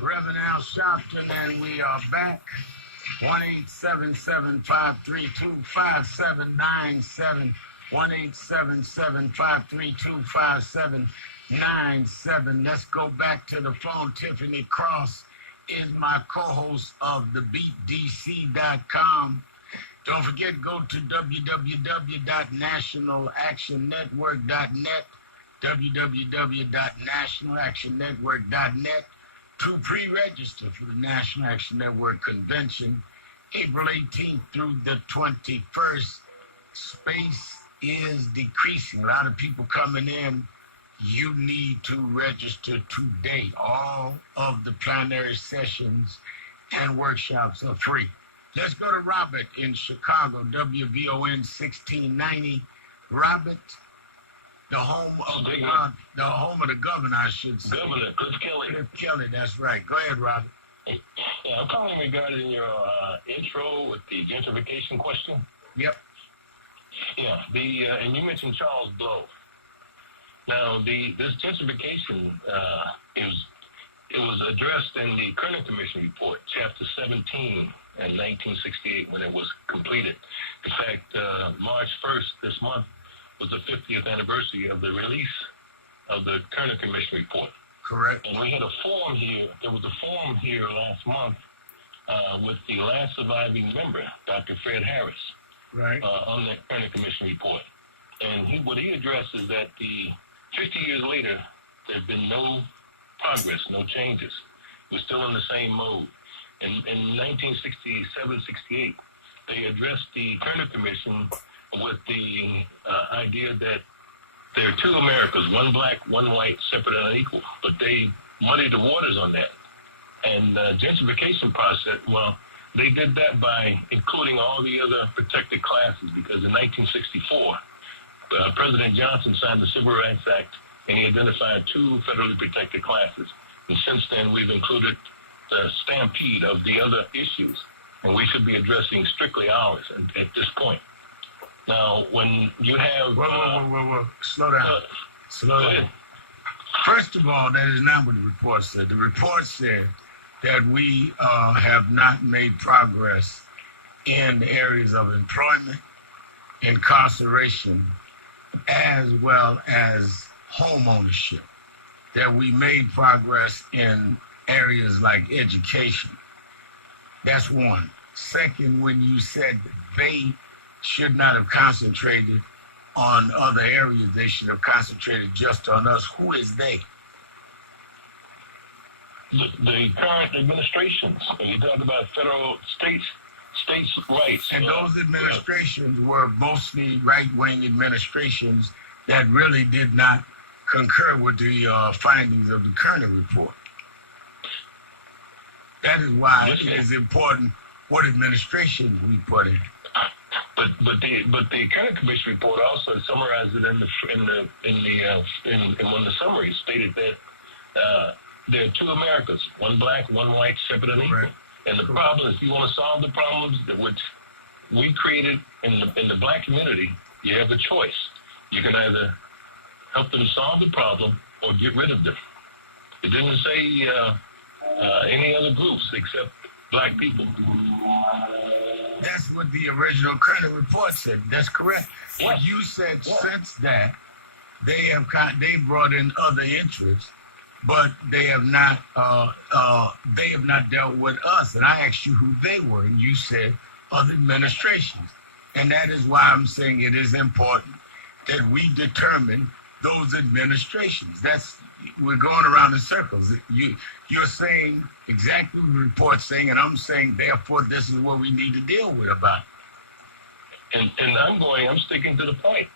Reverend Al Sharpton, and we are back. 1-877-532-5797. 1-877-532-5797. Let's go back to the phone. Tiffany Cross is my co-host of TheBeatDC.com. Don't forget, go to www.nationalactionnetwork.net, www.nationalactionnetwork.net, to pre-register for the National Action Network Convention, April 18th through the 21st. Space is decreasing. A lot of people coming in. You need to register today. All of the plenary sessions and workshops are free. Let's go to Robert in Chicago, WVON 1690. Robert, the home of the governor, I should say. Governor Cliff Kelly. Cliff Kelly, that's right. Go ahead, Robert. Yeah, I'm calling regarding your intro with the gentrification question. Yep. Yeah, and you mentioned Charles Blow. Now, this gentrification it was addressed in the Kerner Commission report, Chapter 17, in 1968, when it was completed. In fact, March 1st this month was the 50th anniversary of the release of the Kerner Commission report. Correct. And we had a forum here. There was a forum here last month with the last surviving member, Dr. Fred Harris, right, on the Kerner Commission report. And what he addressed is that 50 years later, there have been no progress, no changes. We're still in the same mode. In 1967-68, they addressed the Kerner Commission with the idea that there are two Americas, one black, one white, separate and unequal. But they muddied the waters on that. And gentrification process, well, they did that by including all the other protected classes, because in 1964, President Johnson signed the Civil Rights Act, and he identified two federally protected classes. And since then, we've included the stampede of the other issues, and we should be addressing strictly ours at this point. Now, when you have... Whoa. Slow down. Slow down. First of all, that is not what the report said. The report said that we have not made progress in areas of employment, incarceration, as well as home ownership. That we made progress in areas like education. That's one. Second, when you said they should not have concentrated on other areas, they should have concentrated just on us. Who is they? The current administrations. When you talk about federal states' rights. And those administrations were mostly right-wing administrations that really did not concur with the findings of the Kerner report. That is why it is important what administrations we put in. But the Kerner Commission report also summarized it in one of the summaries, stated that there are two Americas, one black, one white, separate and equal. Right. And the problem is, if you want to solve the problems that which we created in the black community, you have a choice. You can either help them solve the problem or get rid of them. It didn't say any other groups except black people. That's what the original Kerner report said. That's correct. Yeah. What you said since that, they brought in other interests, but they have not dealt with us. And I asked you who they were, and you said other administrations. And that is why I'm saying it is important that we determine those administrations. We're going around in circles. You're saying exactly what the report's saying, and I'm saying, therefore, this is what we need to deal with about it. And I'm sticking to the point.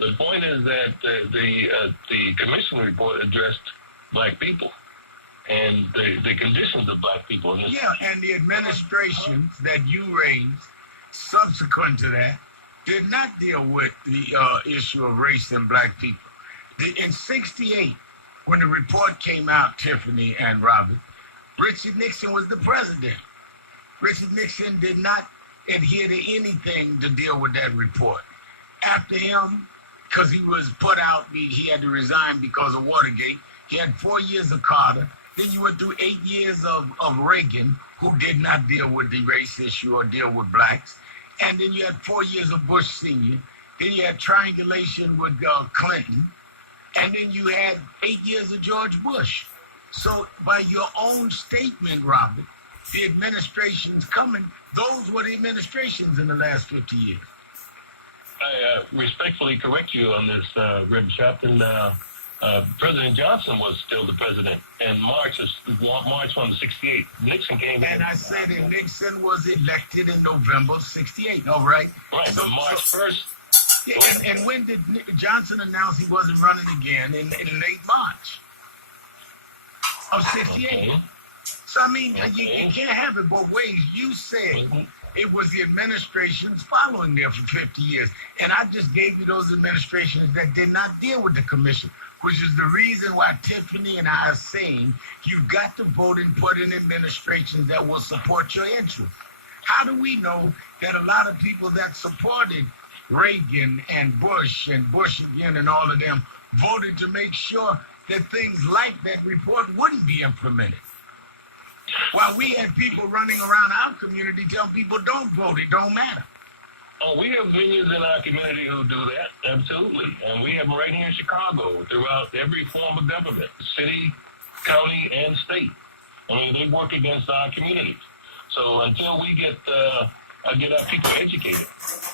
The point is that the commission report addressed black people and the conditions of black people. Yeah, and the administrations that you raised subsequent to that did not deal with the issue of race and black people. In 68, when the report came out, Tiffany and Robert, Richard Nixon was the president. Richard Nixon did not adhere to anything to deal with that report. After him, because he was put out, he had to resign because of Watergate. He had 4 years of Carter, Then you went through 8 years of Reagan, who did not deal with the race issue or deal with blacks. And then you had 4 years of Bush Sr. Then you had triangulation with Clinton. And then you had 8 years of George Bush. So by your own statement, Robert, the administrations coming, those were the administrations in the last 50 years. I respectfully correct you on this, Rip Shafton. President Johnson was still the president, and March 1 '68. Nixon came in. And I said that Nixon was elected in November of '68. All right. Right, So, but March 1st. yeah, and when did Johnson announce he wasn't running again? In late March of '68. Okay. So I mean, you can't have it both ways. You said it was the administrations following there for 50 years, and I just gave you those administrations that did not deal with the commission, which is the reason why Tiffany and I are saying you've got to vote and put in administrations that will support your interests. How do we know that a lot of people that supported Reagan and Bush again and all of them voted to make sure that things like that report wouldn't be implemented? While we had people running around our community telling people don't vote, it don't matter. Oh, we have minions in our community who do that, absolutely. And we have them right here in Chicago throughout every form of government, city, county, and state. I mean, they work against our communities. So until we get our people educated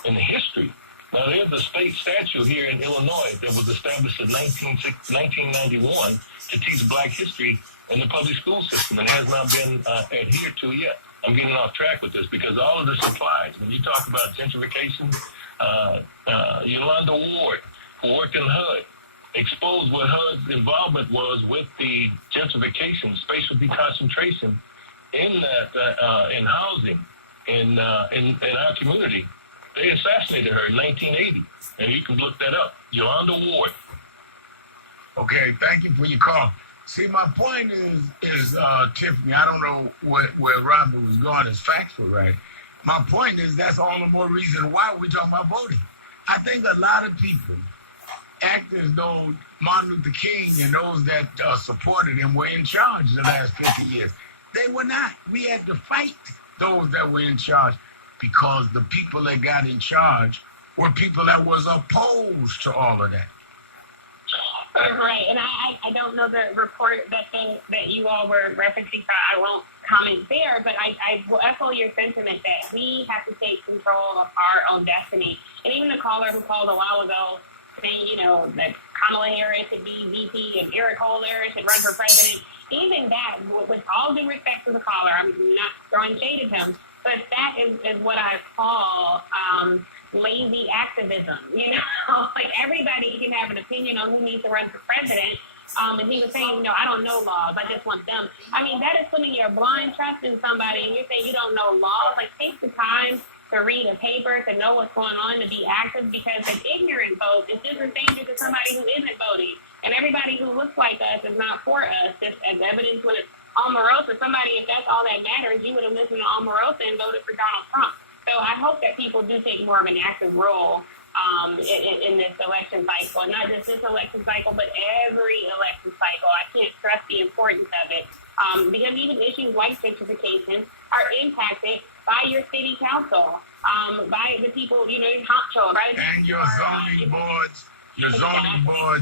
in the history. Now, there's a state statute here in Illinois that was established in 1991 to teach black history in the public school system. It has not been adhered to yet. I'm getting off track with this because all of this applies. When you talk about gentrification, Yolanda Ward, who worked in HUD, exposed what HUD's involvement was with the gentrification, spatial deconcentration in that in housing in our community. They assassinated her in 1980, and you can look that up. Yolanda Ward. Okay, thank you for your call. See, my point is Tiffany, I don't know where Robert was going, his facts were right. My point is that's all the more reason why we're talking about voting. I think a lot of people act as though Martin Luther King and those that supported him were in charge the last 50 years. They were not. We had to fight those that were in charge because the people that got in charge were people that was opposed to all of that. Right, and I don't know the report that you all were referencing, so I won't comment there, but I will echo your sentiment that we have to take control of our own destiny. And even the caller who called a while ago saying, that Kamala Harris should be VP and Eric Holder should run for president, even that, with all due respect to the caller, I'm not throwing shade at him, but that is what I call lazy activism. Like everybody can have an opinion on who needs to run for president. And he was saying, I don't know laws. I just want them. I mean, that is putting your blind trust in somebody, and you're saying you don't know laws. Like, take the time to read a paper, to know what's going on, to be active, because an ignorant vote is just as dangerous as somebody who isn't voting. And everybody who looks like us is not for us. Just as evidence with Omarosa, somebody, if that's all that matters, you would have listened to Omarosa and voted for Donald Trump. So I hope that people do take more of an active role in this election cycle, and not just this election cycle, but every election cycle. I can't stress the importance of it because even issues like gentrification are impacted by your city council, by the people, honcho, right? And your zoning boards,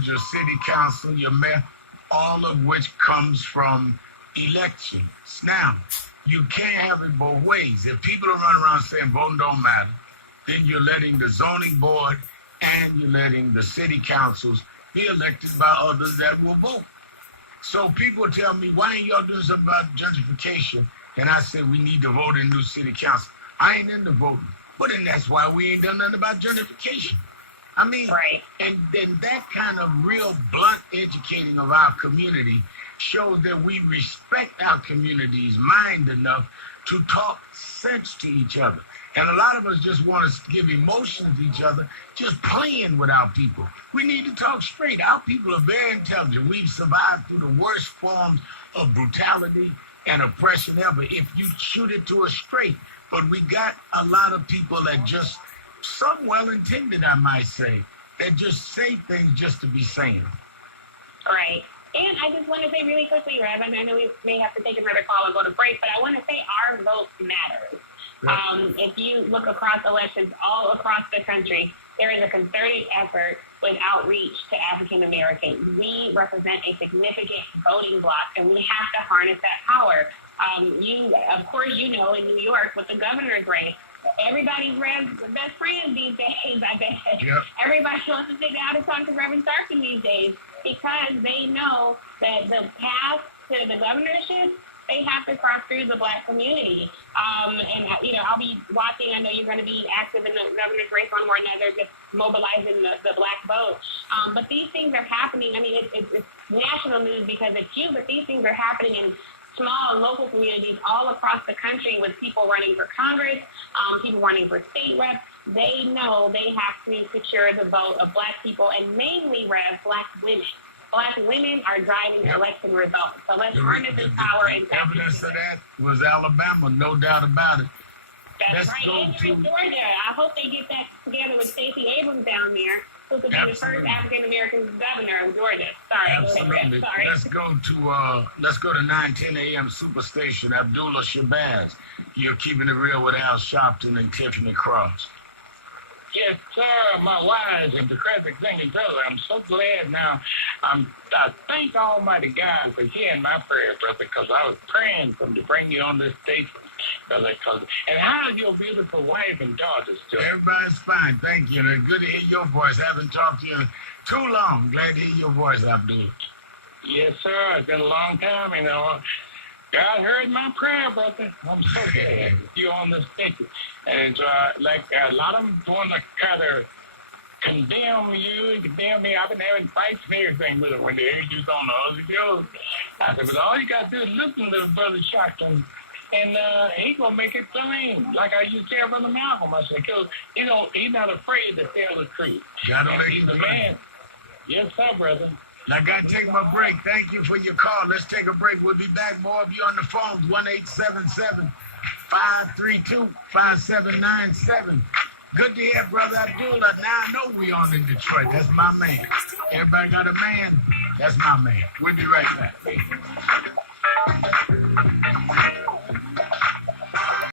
your city council, your mayor, all of which comes from elections. Now, you can't have it both ways. If people are running around saying voting don't matter, then you're letting the zoning board and you're letting the city councils be elected by others that will vote. So people tell me, why ain't y'all doing something about gentrification? And I said, we need to vote in new city council. I ain't into voting. But then that's why we ain't done nothing about gentrification. I mean, right. And then that kind of real blunt educating of our community shows that we respect our community's mind enough to talk sense to each other. And a lot of us just want to give emotions to each other, just playing with our people. We need to talk straight. Our people are very intelligent. We've survived through the worst forms of brutality and oppression ever if you shoot it to us straight. But we got a lot of people that just, some well-intended, I might say, that just say things just to be saying. Right. And I just want to say really quickly, Rev, and I know we may have to take another call and go to break, but I want to say our vote matters. If you look across elections all across the country, there is a concerted effort with outreach to African Americans. We represent a significant voting bloc, and we have to harness that power. Of course, you know, in New York with the governor's race, everybody's Rev's best friend these days, I bet. Yep. Everybody wants to sit down and talk to Reverend Starkey these days because they know that the path to the governorship, they have to cross through the Black community. And, you know, I'll be watching. I know you're going to be active in the governor's race one way or another, just mobilizing the Black vote. But these things are happening. I mean, it's national news because it's you, but these things are happening in small local communities all across the country with people running for Congress, people running for state reps. They know they have to secure the vote of Black people and mainly, Rev, Black women. Black women are driving election results. So let's harness this power. And evidence of that was Alabama, no doubt about it. That's right. And here in Georgia, I hope they get that together with Stacey Abrams down there, who could be the first African American governor of Georgia. Sorry, absolutely. Sorry. Let's go to 9:10 a.m. Superstation. Abdullah Shabazz, you're keeping it real with Al Sharpton and Tiffany Cross. Yes, sir, my wise and decrepit singing brother. I'm so glad now. I thank Almighty God for hearing my prayer, brother, because I was praying for him to bring you on this station, brother. And how's your beautiful wife and daughters doing? Everybody's fine, thank you. And good to hear your voice. I haven't talked to you too long. Glad to hear your voice, Abdullah. Yes, sir. It's been a long time, you know. God heard my prayer, brother. I'm so glad you're on this station. And like a lot of them want to kind of condemn you, condemn me. I've been having fights and everything with them when they hear you on the other shows. I said, but all you got to do is listen to Brother Sharpton, and he going to make it plain. Like I used to tell Brother Malcolm, I said, because, you know, he's not afraid to tell the truth. He's a man. Yes, sir, brother. I got to take my break. Thank you for your call. Let's take a break. We'll be back. More of you on the phone. 1-877-532-5797. Good to hear, Brother Abdullah. Now I know we on in Detroit. That's my man. Everybody got a man? That's my man. We'll be right back.